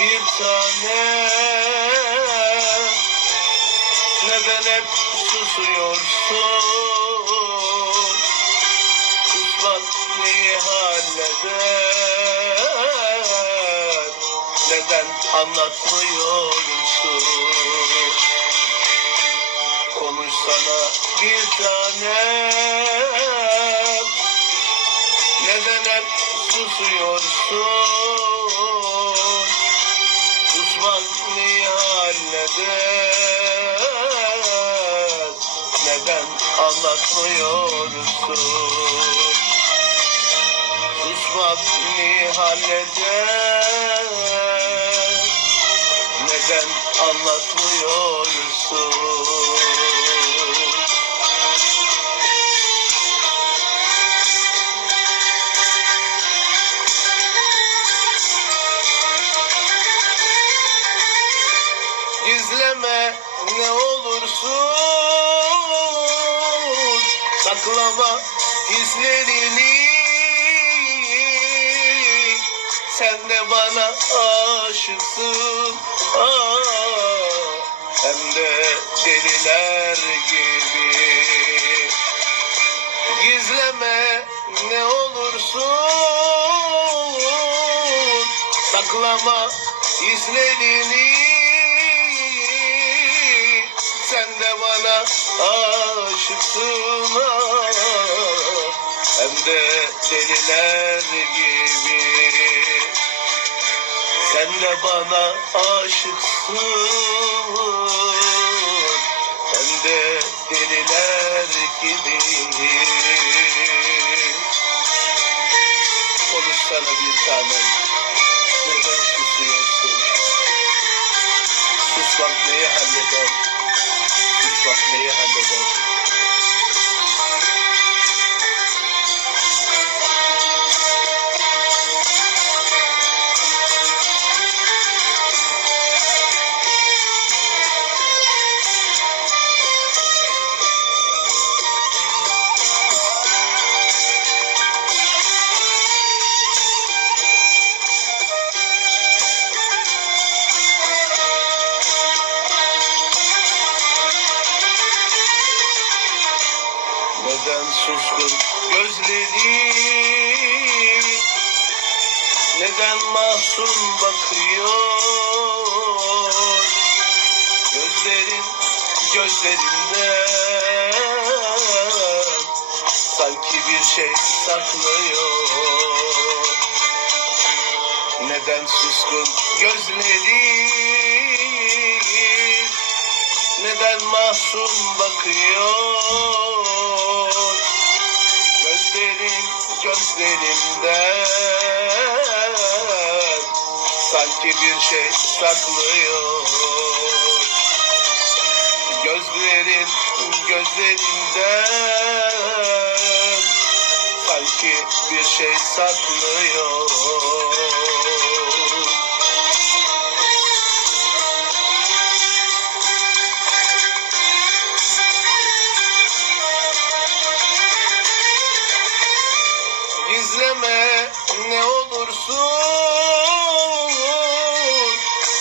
bir tane Neden hep susuyorsun? Susmak neyi halleder? Neden anlatmıyorsun? Konuşsana bir tane. Neden hep susuyorsun Neyi halleder Neden anlatmıyorsun? Susmak neyi halleder Neden anlatmıyorsun Gizleme ne olursun. Saklama hislerini. Sen de bana aşıksın. Ah, Hem de deliler gibi. Gizleme ne olursun. Saklama izlerini Sen de bana aşıksın ah, Hem de deliler gibi. Sen de bana aşıksın. Hem de deliler gibi. Konuşsana bir tanem. Neden susuyorsun? Susmak neyi halleder Susmak neyi suskun gözlerin Neden mahzun bakıyor? Gözlerin gözlerinden Sanki bir şey saklıyor. Neden suskun gözlerin Neden mahzun bakıyor Gözlerin gözlerimden Sanki bir şey saklıyor. Gözlerin gözlerinden Sanki bir şey saklıyor Gizleme ne olursun.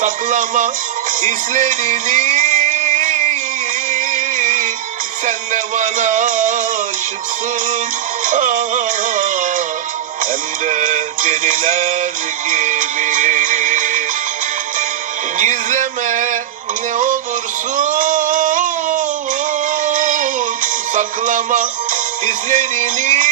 Saklama hislerini. Sen de bana aşıksın. Ah, Hem de deliler gibi. Gizleme ne olursun. Saklama izlerini